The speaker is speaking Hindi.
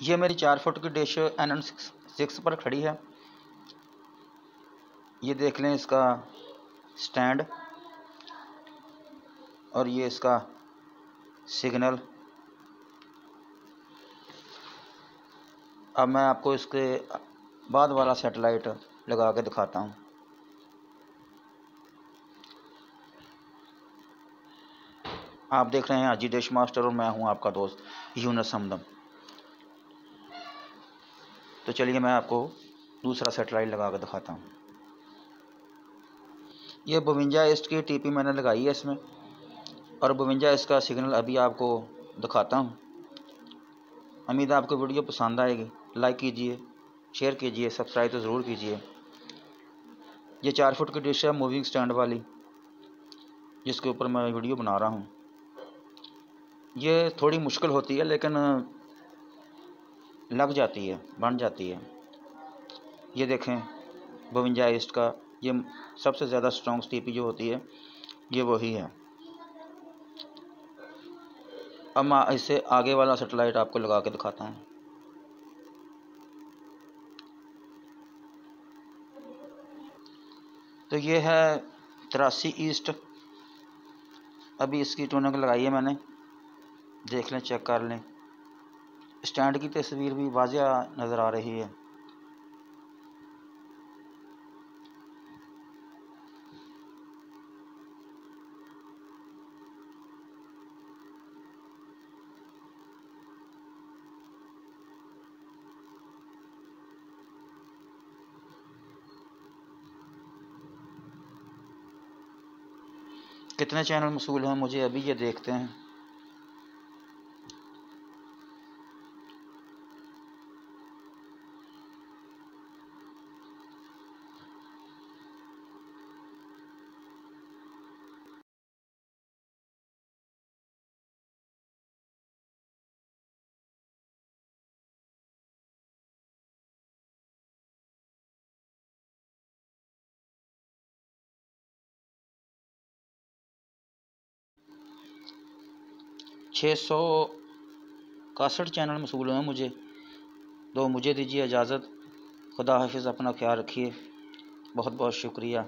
ये मेरी 4 फुट की डिश NN6 पर खड़ी है। ये देख लें इसका स्टैंड और ये इसका सिग्नल। अब मैं आपको इसके बाद वाला सेटेलाइट लगा के दिखाता हूँ। आप देख रहे हैं हाजी डिश मास्टर और मैं हूँ आपका दोस्त यूनुस हमदम। तो चलिए मैं आपको दूसरा सेटेलाइट लगा के दिखाता हूँ। ये 52 ईस्ट की टीपी मैंने लगाई है इसमें, और 52 ईस्ट का सिग्नल अभी आपको दिखाता हूँ। उम्मीद है आपको वीडियो पसंद आएगी। लाइक कीजिए, शेयर कीजिए, सब्सक्राइब तो ज़रूर कीजिए। ये 4 फुट की डिश है मूविंग स्टैंड वाली, जिसके ऊपर मैं वीडियो बना रहा हूँ। ये थोड़ी मुश्किल होती है लेकिन लग जाती है, बन जाती है। ये देखें 52 ईस्ट का, ये सबसे ज़्यादा स्ट्रॉन्ग टीपी जो होती है ये वही है। अब मैं इससे आगे वाला सेटेलाइट आपको लगा के दिखाता हूँ। तो ये है 83 ईस्ट। अभी इसकी ट्यूनिंग लगाई है मैंने, देख लें, चेक कर लें। स्टैंड की तस्वीर भी वाज़िया नज़र आ रही है। कितने चैनल मौसूल हैं मुझे अभी ये देखते हैं। छः सौ 61 चैनल मौसूल हैं मुझे। तो मुझे दीजिए इजाज़त। खुदा हाफिज़, अपना ख्याल रखिए। बहुत बहुत शुक्रिया।